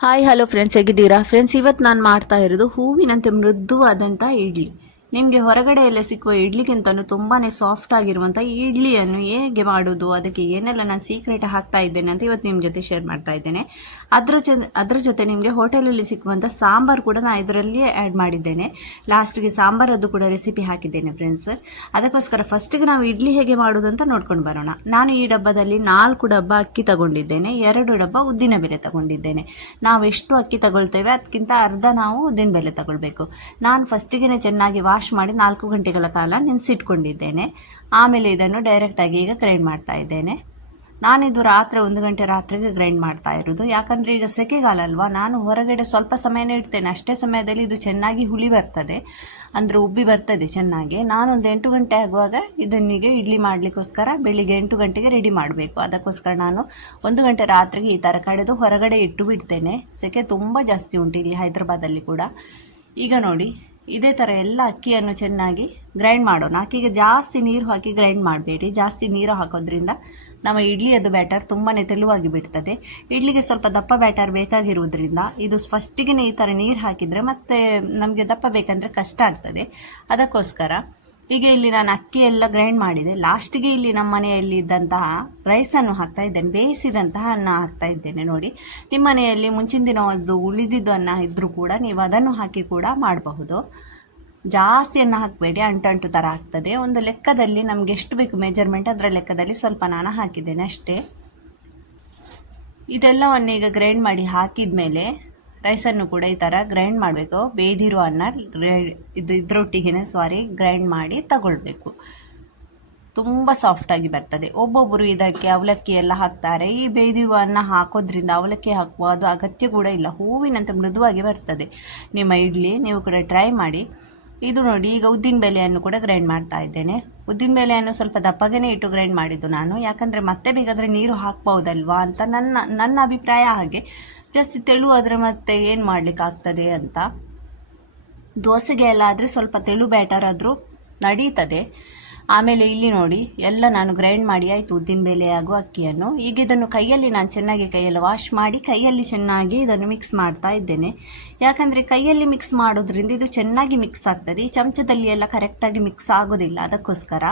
Hi hello friends, ಹೇಗಿದ್ದೀರಾ friends? ಇವತ್ತು ನಾನು ಮಾಡ್ತಾ ಇರೋದು ಹೂವಿನಂತೆ ಮೃದುವಾದಂಥ ಇಡ್ಲಿ. ನಿಮಗೆ ಹೊರಗಡೆ ಎಲ್ಲ ಸಿಕ್ಕುವ ಇಡ್ಲಿಗಿಂತಲೂ ತುಂಬಾ ಸಾಫ್ಟ್ ಆಗಿರುವಂಥ ಈ ಇಡ್ಲಿಯನ್ನು ಹೇಗೆ ಮಾಡೋದು, ಅದಕ್ಕೆ ಏನೆಲ್ಲ ನಾನು ಸೀಕ್ರೆಟ್ ಹಾಕ್ತಾ ಇದ್ದೇನೆ ಅಂತ ಇವತ್ತು ನಿಮ್ಮ ಜೊತೆ ಶೇರ್ ಮಾಡ್ತಾ ಇದ್ದೇನೆ. ಅದ್ರ ಜೊತೆ ನಿಮಗೆ ಹೋಟೆಲಲ್ಲಿ ಸಿಕ್ಕುವಂಥ ಸಾಂಬಾರು ಕೂಡ ನಾನು ಇದರಲ್ಲಿ ಆ್ಯಡ್ ಮಾಡಿದ್ದೇನೆ. ಲಾಸ್ಟಿಗೆ ಸಾಂಬಾರದ್ದು ಕೂಡ ರೆಸಿಪಿ ಹಾಕಿದ್ದೇನೆ ಫ್ರೆಂಡ್ಸ್. ಅದಕ್ಕೋಸ್ಕರ ಫಸ್ಟಿಗೆ ನಾವು ಇಡ್ಲಿ ಹೇಗೆ ಮಾಡೋದು ಅಂತ ನೋಡ್ಕೊಂಡು ಬರೋಣ. ನಾನು ಈ ಡಬ್ಬದಲ್ಲಿ 4 ಡಬ್ಬ ಅಕ್ಕಿ ತಗೊಂಡಿದ್ದೇನೆ, 2 ಡಬ್ಬ ಉದ್ದಿನಬೇಳೆ ತಗೊಂಡಿದ್ದೇನೆ. ನಾವು ಎಷ್ಟು ಅಕ್ಕಿ ತಗೊಳ್ತೇವೆ ಅದಕ್ಕಿಂತ ಅರ್ಧ ನಾವು ಉದ್ದಿನಬೇಳೆ ತಗೊಳ್ಬೇಕು. ನಾನು ಫಸ್ಟಿಗೆ ಚೆನ್ನಾಗಿ ವಾಶ್ ಮಾಡಿ 4 ಗಂಟೆಗಳ ಕಾಲ ನೆನೆಸಿಟ್ಕೊಂಡಿದ್ದೇನೆ. ಆಮೇಲೆ ಇದನ್ನು ಡೈರೆಕ್ಟಾಗಿ ಈಗ ಗ್ರೈಂಡ್ ಮಾಡ್ತಾ ಇದ್ದೇನೆ. ನಾನಿದು ರಾತ್ರಿ 1 ಗಂಟೆ ರಾತ್ರಿಗೆ ಗ್ರೈಂಡ್ ಮಾಡ್ತಾ ಇರೋದು. ಯಾಕಂದರೆ ಈಗ ಸೆಕೆಗಾಲ ಅಲ್ವಾ, ನಾನು ಹೊರಗಡೆ ಸ್ವಲ್ಪ ಸಮಯನೇ ಇಡ್ತೇನೆ. ಅಷ್ಟೇ ಸಮಯದಲ್ಲಿ ಇದು ಚೆನ್ನಾಗಿ ಹುಳಿ ಬರ್ತದೆ, ಅಂದರೆ ಉಬ್ಬಿ ಬರ್ತದೆ ಚೆನ್ನಾಗಿ. ನಾನೊಂದು 8 ಗಂಟೆ ಆಗುವಾಗ ಇದನ್ನಿಗೆ ಇಡ್ಲಿ ಮಾಡಲಿಕ್ಕೋಸ್ಕರ ಬೆಳಿಗ್ಗೆ 8 ಗಂಟೆಗೆ ರೆಡಿ ಮಾಡಬೇಕು. ಅದಕ್ಕೋಸ್ಕರ ನಾನು 1 ಗಂಟೆ ರಾತ್ರಿಗೆ ಈ ಥರ ಕಡೆದು ಹೊರಗಡೆ ಇಟ್ಟು ಬಿಡ್ತೇನೆ. ಸೆಕೆ ತುಂಬ ಜಾಸ್ತಿ ಉಂಟು ಇಲ್ಲಿ ಹೈದರಾಬಾದಲ್ಲಿ ಕೂಡ. ಈಗ ನೋಡಿ, ಇದೇ ಥರ ಎಲ್ಲ ಅಕ್ಕಿಯನ್ನು ಚೆನ್ನಾಗಿ ಗ್ರೈಂಡ್ ಮಾಡೋಣ. ಅಕ್ಕಿಗೆ ಜಾಸ್ತಿ ನೀರು ಹಾಕಿ ಗ್ರೈಂಡ್ ಮಾಡಬೇಡಿ. ಜಾಸ್ತಿ ನೀರು ಹಾಕೋದ್ರಿಂದ ನಮ್ಮ ಇಡ್ಲಿಯದ್ದು ಬ್ಯಾಟರ್ ತುಂಬಾ ತೆಳುವಾಗಿ ಬಿಡ್ತದೆ. ಇಡ್ಲಿಗೆ ಸ್ವಲ್ಪ ದಪ್ಪ ಬ್ಯಾಟರ್ ಬೇಕಾಗಿರುವುದರಿಂದ ಇದು ಫಸ್ಟಿಗೆ ಈ ಥರ ನೀರು ಹಾಕಿದರೆ ಮತ್ತೆ ನಮಗೆ ದಪ್ಪ ಬೇಕಂದರೆ ಕಷ್ಟ ಆಗ್ತದೆ. ಅದಕ್ಕೋಸ್ಕರ ಈಗ ಇಲ್ಲಿ ನಾನು ಅಕ್ಕಿ ಎಲ್ಲ ಗ್ರೈಂಡ್ ಮಾಡಿದೆ. ಲಾಸ್ಟಿಗೆ ಇಲ್ಲಿ ನಮ್ಮ ಮನೆಯಲ್ಲಿ ಇದ್ದಂತಹ ರೈಸನ್ನು ಹಾಕ್ತಾ ಇದ್ದೇನೆ, ಬೇಯಿಸಿದಂತಹ ಅನ್ನ ಹಾಕ್ತಾ ಇದ್ದೇನೆ. ನೋಡಿ, ನಿಮ್ಮ ಮನೆಯಲ್ಲಿ ಮುಂಚಿನ ದಿನದ್ದು ಉಳಿದಿದ್ದು ಅನ್ನ ಇದ್ದರೂ ಕೂಡ ನೀವು ಅದನ್ನು ಹಾಕಿ ಕೂಡ ಮಾಡಬಹುದು. ಜಾಸ್ತಿ ಅನ್ನ ಹಾಕಬೇಡಿ, ಅಂಟು ಥರ ಆಗ್ತದೆ. ಒಂದು ಲೆಕ್ಕದಲ್ಲಿ ನಮಗೆ ಎಷ್ಟು ಬೇಕು ಮೆಜರ್ಮೆಂಟ್, ಅದರ ಲೆಕ್ಕದಲ್ಲಿ ಸ್ವಲ್ಪ ನಾನು ಹಾಕಿದ್ದೇನೆ ಅಷ್ಟೇ. ಇದೆಲ್ಲವನ್ನು ಈಗ ಗ್ರೈಂಡ್ ಮಾಡಿ ಹಾಕಿದ ಮೇಲೆ ರೈಸನ್ನು ಕೂಡ ಈ ಥರ ಗ್ರೈಂಡ್ ಮಾಡಬೇಕು. ಬೇಯ್ದಿರೋ ಅನ್ನ ಇದ್ರೊಟ್ಟಿಗೆ ಗ್ರೈಂಡ್ ಮಾಡಿ ತಗೊಳ್ಬೇಕು. ತುಂಬ ಸಾಫ್ಟಾಗಿ ಬರ್ತದೆ. ಒಬ್ಬೊಬ್ಬರು ಇದಕ್ಕೆ ಅವಲಕ್ಕಿ ಎಲ್ಲ ಹಾಕ್ತಾರೆ. ಈ ಬೇಯ್ದಿರುವ ಅನ್ನ ಹಾಕೋದ್ರಿಂದ ಅವಲಕ್ಕಿ ಹಾಕುವ ಅದು ಅಗತ್ಯ ಕೂಡ ಇಲ್ಲ. ಹೂವಿನಂತೆ ಮೃದುವಾಗಿ ಬರ್ತದೆ ನಿಮ್ಮ ಇಡ್ಲಿ. ನೀವು ಕೂಡ ಟ್ರೈ ಮಾಡಿ. ಇದು ನೋಡಿ, ಈಗ ಉದ್ದಿನಬೇಳೆಯನ್ನು ಕೂಡ ಗ್ರೈಂಡ್ ಮಾಡ್ತಾ ಇದ್ದೇನೆ. ಉದ್ದಿನಬೇಳೆಯನ್ನು ಸ್ವಲ್ಪ ದಪ್ಪಗೇ ಇಟ್ಟು ಗ್ರೈಂಡ್ ಮಾಡಿದ್ದು ನಾನು. ಯಾಕಂದರೆ ಮತ್ತೆ ಬೇಕಾದರೆ ನೀರು ಹಾಕ್ಬಹುದಲ್ವಾ ಅಂತ ನನ್ನ ಅಭಿಪ್ರಾಯ. ಹಾಗೆ ಜಾಸ್ತಿ ತೆಳು ಆದರೆ ಮತ್ತೆ ಏನು ಮಾಡಲಿಕ್ಕಾಗ್ತದೆ ಅಂತ. ದೋಸೆಗೆ ಎಲ್ಲ ಆದರೆ ಸ್ವಲ್ಪ ತೆಳು ಬ್ಯಾಟರ್ ಆದರೂ ನಡೀತದೆ. ಆಮೇಲೆ ಇಲ್ಲಿ ನೋಡಿ, ಎಲ್ಲ ನಾನು ಗ್ರೈಂಡ್ ಮಾಡಿ ಆಯಿತು ಉದ್ದಿನಬೇಳೆ ಹಾಗೂ ಅಕ್ಕಿಯನ್ನು. ಈಗ ಇದನ್ನು ಕೈಯಲ್ಲಿ ನಾನು ಚೆನ್ನಾಗಿ ಕೈಯಲ್ಲಿ ವಾಶ್ ಮಾಡಿ ಕೈಯಲ್ಲಿ ಚೆನ್ನಾಗಿ ಇದನ್ನು ಮಿಕ್ಸ್ ಮಾಡ್ತಾ ಇದ್ದೇನೆ. ಯಾಕಂದರೆ ಕೈಯಲ್ಲಿ ಮಿಕ್ಸ್ ಮಾಡೋದ್ರಿಂದ ಇದು ಚೆನ್ನಾಗಿ ಮಿಕ್ಸ್ ಆಗ್ತದೆ. ಈ ಚಮಚದಲ್ಲಿ ಎಲ್ಲ ಕರೆಕ್ಟಾಗಿ ಮಿಕ್ಸ್ ಆಗೋದಿಲ್ಲ. ಅದಕ್ಕೋಸ್ಕರ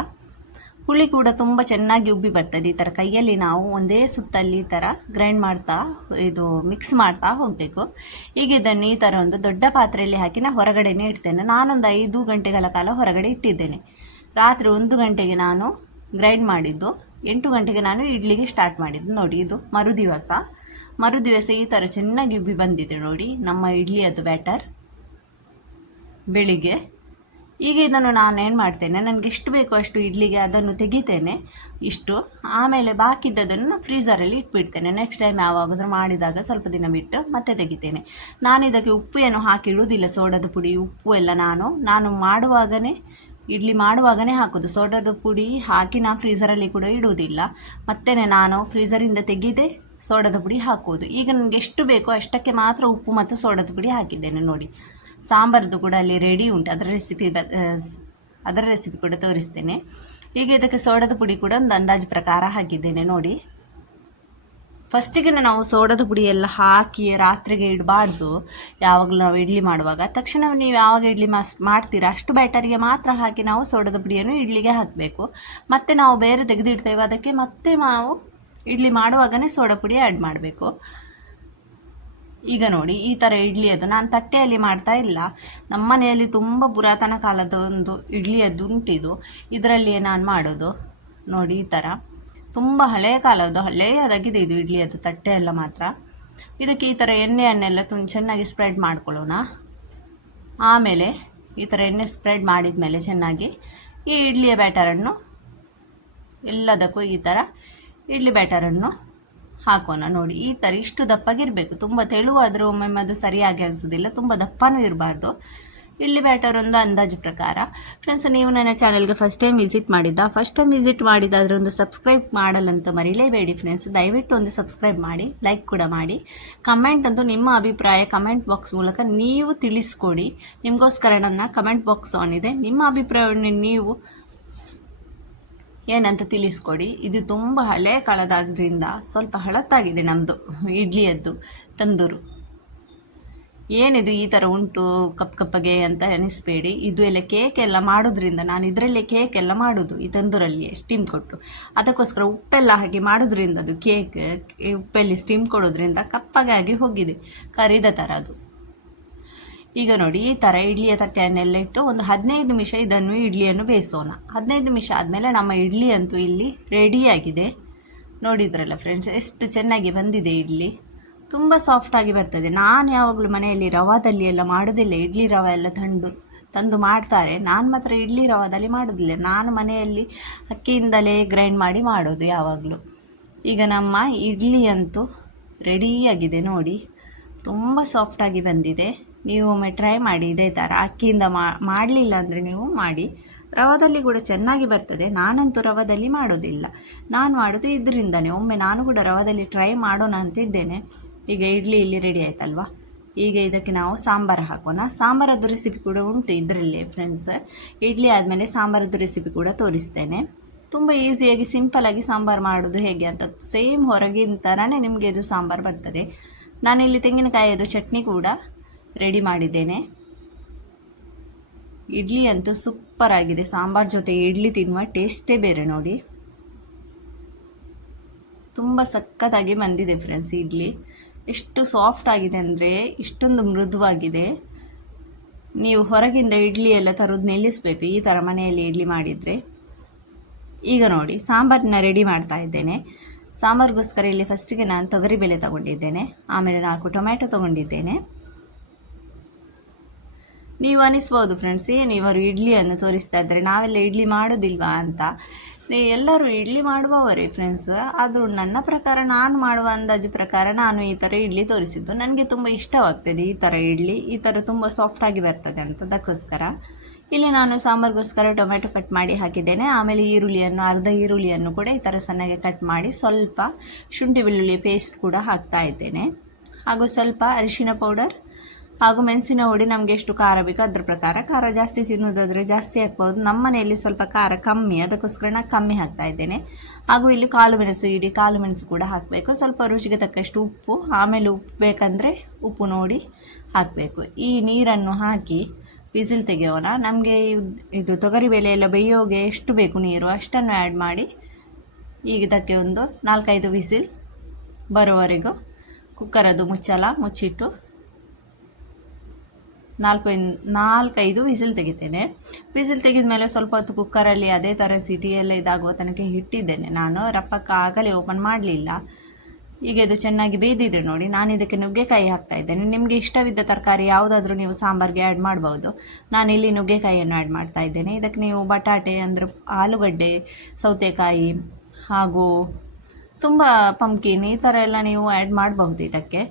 ಹುಳಿ ಕೂಡ ತುಂಬ ಚೆನ್ನಾಗಿ ಉಬ್ಬಿ ಬರ್ತದೆ. ಈ ಥರ ಕೈಯಲ್ಲಿ ನಾವು ಒಂದೇ ಸುತ್ತಲ್ಲಿ ಈ ಥರ ಗ್ರೈಂಡ್ ಮಾಡ್ತಾ ಇದು ಮಿಕ್ಸ್ ಮಾಡ್ತಾ ಹೋಗಬೇಕು. ಈಗ ಇದನ್ನು ಈ ಥರ ಒಂದು ದೊಡ್ಡ ಪಾತ್ರೆಯಲ್ಲಿ ಹಾಕಿ ನಾನು ಹೊರಗಡೆನೇ ಇಡ್ತೇನೆ. ನಾನೊಂದು 5 ಗಂಟೆಗಳ ಕಾಲ ಹೊರಗಡೆ ಇಟ್ಟಿದ್ದೇನೆ. ರಾತ್ರಿ 1 ಗಂಟೆಗೆ ನಾನು ಗ್ರೈಂಡ್ ಮಾಡಿದ್ದು, 8 ಗಂಟೆಗೆ ನಾನು ಇಡ್ಲಿಗೆ ಸ್ಟಾರ್ಟ್ ಮಾಡಿದ್ದು. ನೋಡಿ, ಇದು ಮರುದಿವಸ ಈ ಥರ ಚೆನ್ನಾಗಿ ಉಬ್ಬಿ ಬಂದಿದೆ ನೋಡಿ ನಮ್ಮ ಇಡ್ಲಿಯದ್ದು ಬ್ಯಾಟರ್ ಬೆಳಿಗ್ಗೆ. ಈಗ ಇದನ್ನು ನಾನು ಏನು ಮಾಡ್ತೇನೆ, ನನಗೆ ಎಷ್ಟು ಬೇಕೋ ಅಷ್ಟು ಇಡ್ಲಿಗೆ ಅದನ್ನು ತೆಗಿತೇನೆ ಇಷ್ಟು. ಆಮೇಲೆ ಬಾಕಿದ್ದದನ್ನು ನಾನು ಫ್ರೀಝರಲ್ಲಿ ಇಟ್ಬಿಡ್ತೇನೆ. ನೆಕ್ಸ್ಟ್ ಟೈಮ್ ಯಾವಾಗಾದ್ರೂ ಮಾಡಿದಾಗ ಸ್ವಲ್ಪ ದಿನ ಬಿಟ್ಟು ಮತ್ತೆ ತೆಗಿತೇನೆ. ನಾನು ಇದಕ್ಕೆ ಉಪ್ಪು ಏನು ಹಾಕಿ ಇಡುವುದಿಲ್ಲ. ಸೋಡಾದ ಪುಡಿ ಉಪ್ಪು ಎಲ್ಲ ನಾನು ಇಡ್ಲಿ ಮಾಡುವಾಗನೇ ಹಾಕೋದು. ಸೋಡಾದ ಪುಡಿ ಹಾಕಿ ನಾನು ಫ್ರೀಝರಲ್ಲಿ ಕೂಡ ಇಡುವುದಿಲ್ಲ. ಮತ್ತೆ ನಾನು ಫ್ರೀಝರಿಂದ ತೆಗೆದೇ ಸೋಡಾದ ಪುಡಿ ಹಾಕುವುದು. ಈಗ ನನಗೆ ಎಷ್ಟು ಬೇಕೋ ಅಷ್ಟಕ್ಕೆ ಮಾತ್ರ ಉಪ್ಪು ಮತ್ತು ಸೋಡಾದ ಪುಡಿ ಹಾಕಿದ್ದೇನೆ. ನೋಡಿ, ಸಾಂಬಾರದು ಕೂಡ ಅಲ್ಲಿ ರೆಡಿ ಉಂಟು. ಅದರ ರೆಸಿಪಿ ಕೂಡ ತೋರಿಸ್ತೇನೆ. ಈಗ ಇದಕ್ಕೆ ಸೋಡಾದ ಪುಡಿ ಕೂಡ ಒಂದು ಅಂದಾಜು ಪ್ರಕಾರ ಹಾಕಿದ್ದೇನೆ. ನೋಡಿ, ಫಸ್ಟಿಗೆ ನಾವು ಸೋಡಾದ ಪುಡಿ ಎಲ್ಲ ಹಾಕಿ ರಾತ್ರಿಗೆ ಇಡಬಾರ್ದು. ಯಾವಾಗಲೂ ನಾವು ಇಡ್ಲಿ ಮಾಡುವಾಗ ತಕ್ಷಣ ನೀವು ಯಾವಾಗ ಇಡ್ಲಿ ಮಾಡ್ತೀರಾ ಅಷ್ಟು ಬ್ಯಾಟರಿಗೆ ಮಾತ್ರ ಹಾಕಿ ನಾವು ಸೋಡಾದ ಪುಡಿಯನ್ನು ಇಡ್ಲಿಗೆ ಹಾಕಬೇಕು. ಮತ್ತು ನಾವು ಬೇರೆ ತೆಗೆದಿಡ್ತೇವೆ, ಅದಕ್ಕೆ ಮತ್ತೆ ನಾವು ಇಡ್ಲಿ ಮಾಡುವಾಗನೇ ಸೋಡಾ ಪುಡಿ ಆ್ಯಡ್ ಮಾಡಬೇಕು. ಈಗ ನೋಡಿ, ಈ ಥರ ಇಡ್ಲಿಯದ್ದು ನಾನು ತಟ್ಟೆಯಲ್ಲಿ ಮಾಡ್ತಾ ಇಲ್ಲ. ನಮ್ಮ ಮನೆಯಲ್ಲಿ ತುಂಬ ಪುರಾತನ ಕಾಲದ ಒಂದು ಇಡ್ಲಿಯದ್ದು ಉಂಟಿದು. ಇದರಲ್ಲಿಯೇ ನಾನು ಮಾಡೋದು. ನೋಡಿ, ಈ ಥರ ತುಂಬ ಹಳೆಯದಾಗಿದೆ ಇದು ಇಡ್ಲಿಯದ್ದು ತಟ್ಟೆ ಎಲ್ಲ ಮಾತ್ರ. ಇದಕ್ಕೆ ಈ ಥರ ಎಣ್ಣೆಯನ್ನೆಲ್ಲ ಚೆನ್ನಾಗಿ ಸ್ಪ್ರೆಡ್ ಮಾಡ್ಕೊಳ್ಳೋಣ. ಆಮೇಲೆ ಈ ಥರ ಎಣ್ಣೆ ಸ್ಪ್ರೆಡ್ ಮಾಡಿದ ಮೇಲೆ ಚೆನ್ನಾಗಿ ಈ ಇಡ್ಲಿಯ ಬ್ಯಾಟರನ್ನು ಎಲ್ಲದಕ್ಕೂ ಈ ಥರ ಇಡ್ಲಿ ಬ್ಯಾಟರನ್ನು ಹಾಕೋಣ. ನೋಡಿ, ಈ ಥರ ಇಷ್ಟು ದಪ್ಪಾಗಿರಬೇಕು. ತುಂಬ ತೆಳುವಾದರೂ ಒಮ್ಮೊಮ್ಮೆ ಅದು ಸರಿಯಾಗಿ ಅನಿಸೋದಿಲ್ಲ, ತುಂಬ ದಪ್ಪನೂ ಇರಬಾರ್ದು. ಇಡ್ಲಿ ಬ್ಯಾಟರ್ ಒಂದು ಅಂದಾಜು ಪ್ರಕಾರ. ಫ್ರೆಂಡ್ಸ್, ನೀವು ನನ್ನ ಚಾನಲ್ಗೆ ಫಸ್ಟ್ ಟೈಮ್ ವಿಸಿಟ್ ಮಾಡಿದ್ದಾದರೆ ಒಂದು ಸಬ್ಸ್ಕ್ರೈಬ್ ಮಾಡಲಂತ ಮರಿಲೇಬೇಡಿ ಫ್ರೆಂಡ್ಸ್. ದಯವಿಟ್ಟು ಒಂದು ಸಬ್ಸ್ಕ್ರೈಬ್ ಮಾಡಿ, ಲೈಕ್ ಕೂಡ ಮಾಡಿ. ಕಮೆಂಟ್ ಅಂತೂ ನಿಮ್ಮ ಅಭಿಪ್ರಾಯ ಕಮೆಂಟ್ ಬಾಕ್ಸ್ ಮೂಲಕ ನೀವು ತಿಳಿಸ್ಕೊಡಿ. ನಿಮಗೋಸ್ಕರ ನನ್ನ ಕಮೆಂಟ್ ಬಾಕ್ಸ್ ಆನ್ ಇದೆ. ನಿಮ್ಮ ಅಭಿಪ್ರಾಯವನ್ನು ನೀವು ಏನಂತ ತಿಳಿಸ್ಕೊಡಿ. ಇದು ತುಂಬ ಹಳೆಯ ಕಾಲದಾದ್ರಿಂದ ಸ್ವಲ್ಪ ಹಳತ್ತಾಗಿದೆ ನಮ್ಮದು ಇಡ್ಲಿಯದ್ದು ತಂದೂರು. ಏನಿದು ಈ ಥರ ಉಂಟು ಕಪ್ಪಗೆ ಅಂತ ಎನಿಸ್ಬೇಡಿ. ಇದು ಎಲ್ಲ ಕೇಕ್ ಎಲ್ಲ ಮಾಡೋದ್ರಿಂದ ನಾನು ಇದರಲ್ಲೇ ಕೇಕ್ ಎಲ್ಲ ಮಾಡೋದು ಈ ತಂದೂರಲ್ಲಿ ಸ್ಟೀಮ್ ಕೊಟ್ಟು. ಅದಕ್ಕೋಸ್ಕರ ಉಪ್ಪೆಲ್ಲ ಹಾಕಿ ಮಾಡೋದ್ರಿಂದ ಅದು ಕೇಕ್ ಉಪ್ಪಲ್ಲಿ ಸ್ಟೀಮ್ ಕೊಡೋದ್ರಿಂದ ಕಪ್ಪಗಾಗಿ ಹೋಗಿದೆ, ಕರಿದ ಥರ ಅದು. ಈಗ ನೋಡಿ ಈ ಥರ ಇಡ್ಲಿಯ ತಟ್ಟೆಯನ್ನೆಲ್ಲ ಇಟ್ಟು ಒಂದು 15 ನಿಮಿಷ ಇದನ್ನು ಇಡ್ಲಿಯನ್ನು ಬೇಯಿಸೋಣ. 15 ನಿಮಿಷ ಆದಮೇಲೆ ನಮ್ಮ ಇಡ್ಲಿ ಅಂತೂ ಇಲ್ಲಿ ರೆಡಿಯಾಗಿದೆ. ನೋಡಿದ್ರಲ್ಲ ಫ್ರೆಂಡ್ಸ್, ಎಷ್ಟು ಚೆನ್ನಾಗಿ ಬಂದಿದೆ ಇಡ್ಲಿ. ತುಂಬ ಸಾಫ್ಟಾಗಿ ಬರ್ತದೆ. ನಾನು ಯಾವಾಗಲೂ ಮನೆಯಲ್ಲಿ ರವಾದಲ್ಲಿ ಎಲ್ಲ ಮಾಡೋದಿಲ್ಲ, ಇಡ್ಲಿ ರವೆ ಎಲ್ಲ ತಂದು ಮಾಡ್ತಾರೆ. ನಾನು ಮಾತ್ರ ಇಡ್ಲಿ ರವಾದಲ್ಲಿ ಮಾಡೋದಿಲ್ಲ, ನಾನು ಮನೆಯಲ್ಲಿ ಅಕ್ಕಿಯಿಂದಲೇ ಗ್ರೈಂಡ್ ಮಾಡಿ ಮಾಡೋದು ಯಾವಾಗಲೂ. ಈಗ ನಮ್ಮ ಇಡ್ಲಿ ಅಂತೂ ರೆಡಿಯಾಗಿದೆ ನೋಡಿ, ತುಂಬ ಸಾಫ್ಟಾಗಿ ಬಂದಿದೆ. ನೀವು ಒಮ್ಮೆ ಟ್ರೈ ಮಾಡಿ ಇದೇ ಥರ. ಅಕ್ಕಿಯಿಂದ ಮಾಡಲಿಲ್ಲ ಅಂದರೆ ನೀವು ಮಾಡಿ, ರವಾದಲ್ಲಿ ಕೂಡ ಚೆನ್ನಾಗಿ ಬರ್ತದೆ. ನಾನಂತೂ ರವಾದಲ್ಲಿ ಮಾಡೋದಿಲ್ಲ, ನಾನು ಮಾಡೋದು ಇದರಿಂದನೇ. ಒಮ್ಮೆ ನಾನು ಕೂಡ ರವಾದಲ್ಲಿ ಟ್ರೈ ಮಾಡೋಣ ಅಂತಿದ್ದೇನೆ. ಈಗ ಇಡ್ಲಿ ಇಲ್ಲಿ ರೆಡಿ ಆಯ್ತಲ್ವಾ, ಈಗ ಇದಕ್ಕೆ ನಾವು ಸಾಂಬಾರು ಹಾಕೋಣ. ಸಾಂಬಾರದ್ದು ರೆಸಿಪಿ ಕೂಡ ಉಂಟು ಇದರಲ್ಲಿ ಫ್ರೆಂಡ್ಸ್. ಇಡ್ಲಿ ಆದಮೇಲೆ ಸಾಂಬಾರದ್ದು ರೆಸಿಪಿ ಕೂಡ ತೋರಿಸ್ತೇನೆ. ತುಂಬ ಈಸಿಯಾಗಿ ಸಿಂಪಲಾಗಿ ಸಾಂಬಾರು ಮಾಡೋದು ಹೇಗೆ ಅಂತ, ಸೇಮ್ ಹೊರಗಿನ ಥರನೇ ನಿಮಗೆ ಇದು ಸಾಂಬಾರು ಬರ್ತದೆ. ನಾನಿಲ್ಲಿ ತೆಂಗಿನಕಾಯಿಯದು ಚಟ್ನಿ ಕೂಡ ರೆಡಿ ಮಾಡಿದ್ದೇನೆ. ಇಡ್ಲಿ ಅಂತೂ ಸೂಪರ್ ಆಗಿದೆ. ಸಾಂಬಾರ್ ಜೊತೆ ಇಡ್ಲಿ ತಿನ್ನುವ ಟೇಸ್ಟೇ ಬೇರೆ ನೋಡಿ. ತುಂಬ ಸಖತ್ತಾಗಿ ಬಂದಿದೆ ಫ್ರೆಂಡ್ಸ್ ಇಡ್ಲಿ. ಎಷ್ಟು ಸಾಫ್ಟ್ ಆಗಿದೆ ಅಂದರೆ ಇಷ್ಟೊಂದು ಮೃದುವಾಗಿದೆ. ನೀವು ಹೊರಗಿಂದ ಇಡ್ಲಿ ಎಲ್ಲ ತರೋದು ನಿಲ್ಲಿಸಬೇಕು ಈ ಥರ ಮನೆಯಲ್ಲಿ ಇಡ್ಲಿ ಮಾಡಿದರೆ. ಈಗ ನೋಡಿ ಸಾಂಬಾರನ್ನ ರೆಡಿ ಮಾಡ್ತಾ ಇದ್ದೇನೆ. ಸಾಂಬಾರಿಗೋಸ್ಕರ ಇಲ್ಲಿ ಫಸ್ಟಿಗೆ ನಾನು ತೊಗರಿಬೇಳೆ ತಗೊಂಡಿದ್ದೇನೆ, ಆಮೇಲೆ 4 ಟೊಮ್ಯಾಟೊ ತೊಗೊಂಡಿದ್ದೇನೆ. ನೀವು ಅನಿಸ್ಬೋದು ಫ್ರೆಂಡ್ಸ್, ಏನು ಇವರು ಇಡ್ಲಿಯನ್ನು ತೋರಿಸ್ತಾ ಇದ್ದಾರೆ, ನಾವೆಲ್ಲ ಇಡ್ಲಿ ಮಾಡೋದಿಲ್ವಾ ಅಂತ. ಎಲ್ಲರೂ ಇಡ್ಲಿ ಮಾಡುವವರೇ ಫ್ರೆಂಡ್ಸ್. ಆದರೂ ನನ್ನ ಪ್ರಕಾರ, ನಾನು ಮಾಡುವ ಅಂದಾಜು ಪ್ರಕಾರ ನಾನು ಈ ಥರ ಇಡ್ಲಿ ತೋರಿಸಿದ್ದು. ನನಗೆ ತುಂಬ ಇಷ್ಟವಾಗ್ತದೆ ಈ ಥರ ಇಡ್ಲಿ, ಈ ಥರ ತುಂಬ ಸಾಫ್ಟಾಗಿ ಬರ್ತದೆ ಅಂತ. ಅದಕ್ಕೋಸ್ಕರ ಇಲ್ಲಿ ನಾನು ಸಾಂಬಾರಿಗೋಸ್ಕರ ಟೊಮೆಟೊ ಕಟ್ ಮಾಡಿ ಹಾಕಿದ್ದೇನೆ. ಆಮೇಲೆ ಅರ್ಧ ಈರುಳ್ಳಿಯನ್ನು ಕೂಡ ಈ ಥರ ಸಣ್ಣಗೆ ಕಟ್ ಮಾಡಿ, ಸ್ವಲ್ಪ ಶುಂಠಿ ಬೆಳ್ಳುಳ್ಳಿ ಪೇಸ್ಟ್ ಕೂಡ ಹಾಕ್ತಾ ಇದ್ದೇನೆ. ಹಾಗೂ ಸ್ವಲ್ಪ ಅರಿಶಿನ ಪೌಡರ್ ಹಾಗೂ ಮೆಣಸಿನ ಹುಡಿ. ನಮಗೆ ಎಷ್ಟು ಖಾರ ಬೇಕೋ ಅದರ ಪ್ರಕಾರ, ಖಾರ ಜಾಸ್ತಿ ತಿನ್ನೋದಾದರೆ ಜಾಸ್ತಿ ಹಾಕ್ಬೋದು. ನಮ್ಮ ಮನೆಯಲ್ಲಿ ಸ್ವಲ್ಪ ಖಾರ ಕಮ್ಮಿ, ಅದಕ್ಕೋಸ್ಕರ ನಾನು ಕಮ್ಮಿ ಹಾಕ್ತಾ ಇದ್ದೇನೆ. ಹಾಗೂ ಇಲ್ಲಿ ಇಡೀ ಕಾಳು ಮೆಣಸು ಕೂಡ ಹಾಕಬೇಕು. ಸ್ವಲ್ಪ ರುಚಿಗೆ ತಕ್ಕಷ್ಟು ಉಪ್ಪು, ಆಮೇಲೆ ಉಪ್ಪು ಬೇಕಂದರೆ ಉಪ್ಪು ನೋಡಿ ಹಾಕಬೇಕು. ಈ ನೀರನ್ನು ಹಾಕಿ ವಿಸಿಲ್ ತೆಗೆಯೋಣ. ನಮಗೆ ಇದು ತೊಗರಿಬೇಳೆ ಎಲ್ಲ ಬೇಯೋಗೆ ಎಷ್ಟು ಬೇಕು ನೀರು ಅಷ್ಟನ್ನು ಆ್ಯಡ್ ಮಾಡಿ, ಈಗ ಇದಕ್ಕೆ ಒಂದು 4-5 ವಿಸಿಲ್ ಬರೋವರೆಗೂ ಕುಕ್ಕರದು ಮುಚ್ಚಳ ಮುಚ್ಚಿಟ್ಟು 4-5 ವಿಸಿಲ್ ತೆಗಿತೇನೆ. ವಿಸಿಲ್ ತೆಗೆದ ಮೇಲೆ ಸ್ವಲ್ಪ ಹೊತ್ತು ಕುಕ್ಕರಲ್ಲಿ ಅದೇ ಥರ ಸಿಟಿಯೆಲ್ಲ ಇದಾಗುವ ತನಕ ಇಟ್ಟಿದ್ದೇನೆ. ನಾನು ರಪ್ಪಕ್ಕೆ ಆಗಲೇ ಓಪನ್ ಮಾಡಲಿಲ್ಲ. ಈಗ ಇದು ಚೆನ್ನಾಗಿ ಬೇಯ್ದಿದೆ ನೋಡಿ. ನಾನು ಇದಕ್ಕೆ ನುಗ್ಗೆಕಾಯಿ ಹಾಕ್ತಾ ಇದ್ದೇನೆ. ನಿಮಗೆ ಇಷ್ಟವಿದ್ದ ತರಕಾರಿ ಯಾವುದಾದ್ರೂ ನೀವು ಸಾಂಬಾರಿಗೆ ಆ್ಯಡ್ ಮಾಡ್ಬೋದು. ನಾನಿಲ್ಲಿ ನುಗ್ಗೆಕಾಯಿಯನ್ನು ಆ್ಯಡ್ ಮಾಡ್ತಾ ಇದ್ದೇನೆ. ಇದಕ್ಕೆ ನೀವು ಬಟಾಟೆ ಅಂದರೆ ಆಲೂಗಡ್ಡೆ, ಸೌತೆಕಾಯಿ ಹಾಗೂ ತುಂಬ ಪಂಪ್ಕಿನ್ ಈ ಥರ ಎಲ್ಲ ನೀವು ಆ್ಯಡ್ ಮಾಡಬಹುದು ಇದಕ್ಕೆ.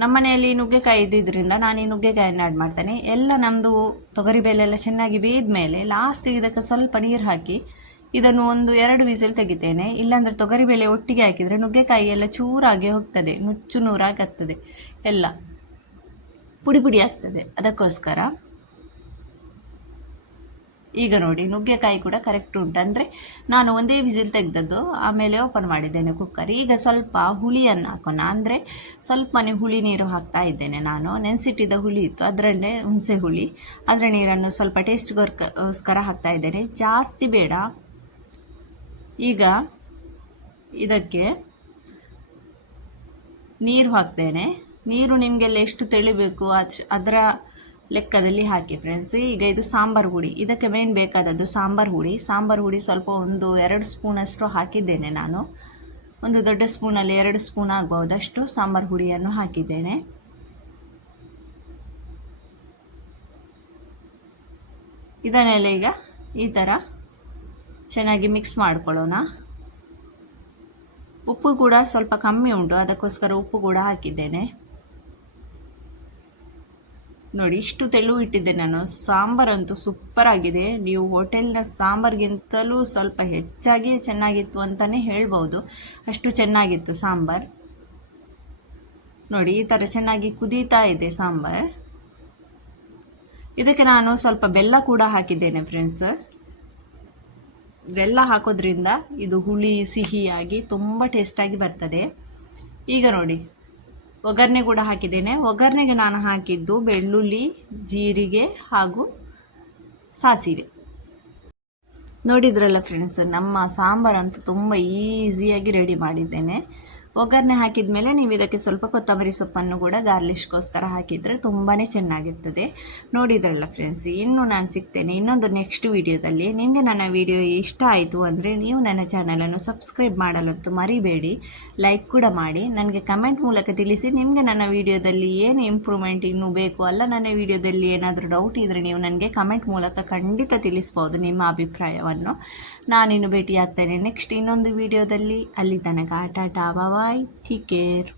ನಮ್ಮ ಮನೆಯಲ್ಲಿ ನುಗ್ಗೆಕಾಯಿ ಇದ್ದಿದ್ದರಿಂದ ನಾನು ಈ ನುಗ್ಗೆಕಾಯನ್ನು ಆ್ಯಡ್ ಮಾಡ್ತೇನೆ. ಎಲ್ಲ ನಮ್ಮದು ತೊಗರಿಬೇಳೆ ಎಲ್ಲ ಚೆನ್ನಾಗಿ ಬೇಯ್ದ ಮೇಲೆ ಲಾಸ್ಟಿಗೆ ಇದಕ್ಕೆ ಸ್ವಲ್ಪ ನೀರು ಹಾಕಿ ಇದನ್ನು 1-2 ವಿಸಿಲ್ ತೆಗಿತೇನೆ. ಇಲ್ಲಾಂದರೆ ತೊಗರಿಬೇಳೆ ಒಟ್ಟಿಗೆ ಹಾಕಿದರೆ ನುಗ್ಗೆಕಾಯಿ ಎಲ್ಲ ಚೂರಾಗಿ ಹೋಗ್ತದೆ, ನೂರಾಗ್ತದೆ, ಎಲ್ಲ ಪುಡಿ ಆಗ್ತದೆ. ಅದಕ್ಕೋಸ್ಕರ ಈಗ ನೋಡಿ ನುಗ್ಗೆಕಾಯಿ ಕೂಡ ಕರೆಕ್ಟ್ ಉಂಟು. ಅಂದರೆ ನಾನು ಒಂದೇ ವಿಸಿಲ್ ತೆಗೆದದ್ದು, ಆಮೇಲೆ ಓಪನ್ ಮಾಡಿದ್ದೇನೆ ಕುಕ್ಕರ್. ಈಗ ಸ್ವಲ್ಪ ಹುಳಿಯನ್ನು ಹಾಕೋಣ. ಅಂದರೆ ಸ್ವಲ್ಪನೇ ಹುಳಿ ನೀರು ಹಾಕ್ತಾ ಇದ್ದೇನೆ. ನಾನು ನೆನೆಸಿಟ್ಟಿದ್ದ ಹುಳಿ ಇತ್ತು, ಅದರಲ್ಲೇ ಹುಣಸೆ ಹುಳಿ, ಅದರ ನೀರನ್ನು ಸ್ವಲ್ಪ ಟೇಸ್ಟ್ಗೋಸ್ಕರ ಹಾಕ್ತಾ ಇದ್ದೇನೆ, ಜಾಸ್ತಿ ಬೇಡ. ಈಗ ಇದಕ್ಕೆ ನೀರು ಹಾಕ್ತೇನೆ. ನೀರು ನಿಮಗೆಲ್ಲ ಎಷ್ಟು ತೆಳಿಬೇಕು ಅದರ ಲೆಕ್ಕದಲ್ಲಿ ಹಾಕಿ ಫ್ರೆಂಡ್ಸ್. ಈಗ ಇದು ಸಾಂಬಾರು ಹುಡಿ, ಇದಕ್ಕೆ ಮೇನ್ ಬೇಕಾದದ್ದು ಸಾಂಬಾರು ಹುಡಿ ಸ್ವಲ್ಪ 1-2 ಸ್ಪೂನಷ್ಟು ಹಾಕಿದ್ದೇನೆ ನಾನು. ಒಂದು ದೊಡ್ಡ ಸ್ಪೂನಲ್ಲಿ 2 ಸ್ಪೂನ್ ಆಗ್ಬಹುದಷ್ಟು ಸಾಂಬಾರು ಹುಡಿಯನ್ನು ಹಾಕಿದ್ದೇನೆ. ಇದನ್ನೆಲ್ಲ ಈಗ ಈ ಥರ ಚೆನ್ನಾಗಿ ಮಿಕ್ಸ್ ಮಾಡ್ಕೊಳ್ಳೋಣ. ಉಪ್ಪು ಕೂಡ ಸ್ವಲ್ಪ ಕಮ್ಮಿ ಉಂಟು, ಅದಕ್ಕೋಸ್ಕರ ಉಪ್ಪು ಕೂಡ ಹಾಕಿದ್ದೇನೆ. ನೋಡಿ ಇಷ್ಟು ತೆಳು ಇಟ್ಟಿದ್ದೆ ನಾನು. ಸಾಂಬಾರಂತೂ ಸೂಪರ್ ಆಗಿದೆ. ನೀವು ಹೋಟೆಲ್ನ ಸಾಂಬಾರ್ಗಿಂತಲೂ ಸ್ವಲ್ಪ ಹೆಚ್ಚಾಗಿ ಚೆನ್ನಾಗಿತ್ತು ಅಂತಲೇ ಹೇಳ್ಬೋದು, ಅಷ್ಟು ಚೆನ್ನಾಗಿತ್ತು ಸಾಂಬಾರ್. ನೋಡಿ ಈ ಥರ ಚೆನ್ನಾಗಿ ಕುದೀತಾ ಇದೆ ಸಾಂಬಾರ್. ಇದಕ್ಕೆ ನಾನು ಸ್ವಲ್ಪ ಬೆಲ್ಲ ಕೂಡ ಹಾಕಿದ್ದೇನೆ ಫ್ರೆಂಡ್ಸ್. ಬೆಲ್ಲ ಹಾಕೋದ್ರಿಂದ ಇದು ಹುಳಿ ಸಿಹಿಯಾಗಿ ತುಂಬ ಟೇಸ್ಟಾಗಿ ಬರ್ತದೆ. ಈಗ ನೋಡಿ ಒಗ್ಗರಣೆ ಕೂಡ ಹಾಕಿದ್ದೇನೆ. ಒಗ್ಗರಣೆಗೆ ನಾನು ಹಾಕಿದ್ದು ಬೆಳ್ಳುಳ್ಳಿ, ಜೀರಿಗೆ ಹಾಗೂ ಸಾಸಿವೆ. ನೋಡಿದ್ರಲ್ಲ ಫ್ರೆಂಡ್ಸ್, ನಮ್ಮ ಸಾಂಬಾರಂತೂ ತುಂಬ ಈಸಿಯಾಗಿ ರೆಡಿ ಮಾಡಿದ್ದೇನೆ. ಒಗ್ಗರಣೆ ಹಾಕಿದ ಮೇಲೆ ನೀವು ಇದಕ್ಕೆ ಸ್ವಲ್ಪ ಕೊತ್ತಂಬರಿ ಸೊಪ್ಪನ್ನು ಕೂಡ ಗಾರ್ಲಿಷ್ಗೋಸ್ಕರ ಹಾಕಿದರೆ ತುಂಬಾ ಚೆನ್ನಾಗಿರ್ತದೆ. ನೋಡಿದ್ರಲ್ಲ ಫ್ರೆಂಡ್ಸ್, ಇನ್ನು ನಾನು ಸಿಗ್ತೇನೆ ಇನ್ನೊಂದು ನೆಕ್ಸ್ಟ್ ವಿಡಿಯೋದಲ್ಲಿ. ನಿಮಗೆ ನನ್ನ ವಿಡಿಯೋ ಇಷ್ಟ ಆಯಿತು ಅಂದರೆ ನೀವು ನನ್ನ ಚಾನಲನ್ನು ಸಬ್ಸ್ಕ್ರೈಬ್ ಮಾಡಲಂತೂ ಮರಿಬೇಡಿ. ಲೈಕ್ ಕೂಡ ಮಾಡಿ. ನನಗೆ ಕಮೆಂಟ್ ಮೂಲಕ ತಿಳಿಸಿ ನಿಮಗೆ ನನ್ನ ವಿಡಿಯೋದಲ್ಲಿ ಏನು ಇಂಪ್ರೂವ್ಮೆಂಟ್ ಇನ್ನೂ ಬೇಕು, ಅಲ್ಲ ನನ್ನ ವಿಡಿಯೋದಲ್ಲಿ ಏನಾದರೂ ಡೌಟ್ ಇದ್ದರೆ ನೀವು ನನಗೆ ಕಮೆಂಟ್ ಮೂಲಕ ಖಂಡಿತ ತಿಳಿಸ್ಬೋದು ನಿಮ್ಮ ಅಭಿಪ್ರಾಯವನ್ನು. ನಾನಿನ್ನು ಭೇಟಿಯಾಗ್ತೇನೆ ನೆಕ್ಸ್ಟ್ ಇನ್ನೊಂದು ವಿಡಿಯೋದಲ್ಲಿ. ಅಲ್ಲಿ ತನಕ ಟಾಟಾ ಬಾಯ್, ಟೇಕ್ ಕೇರ್.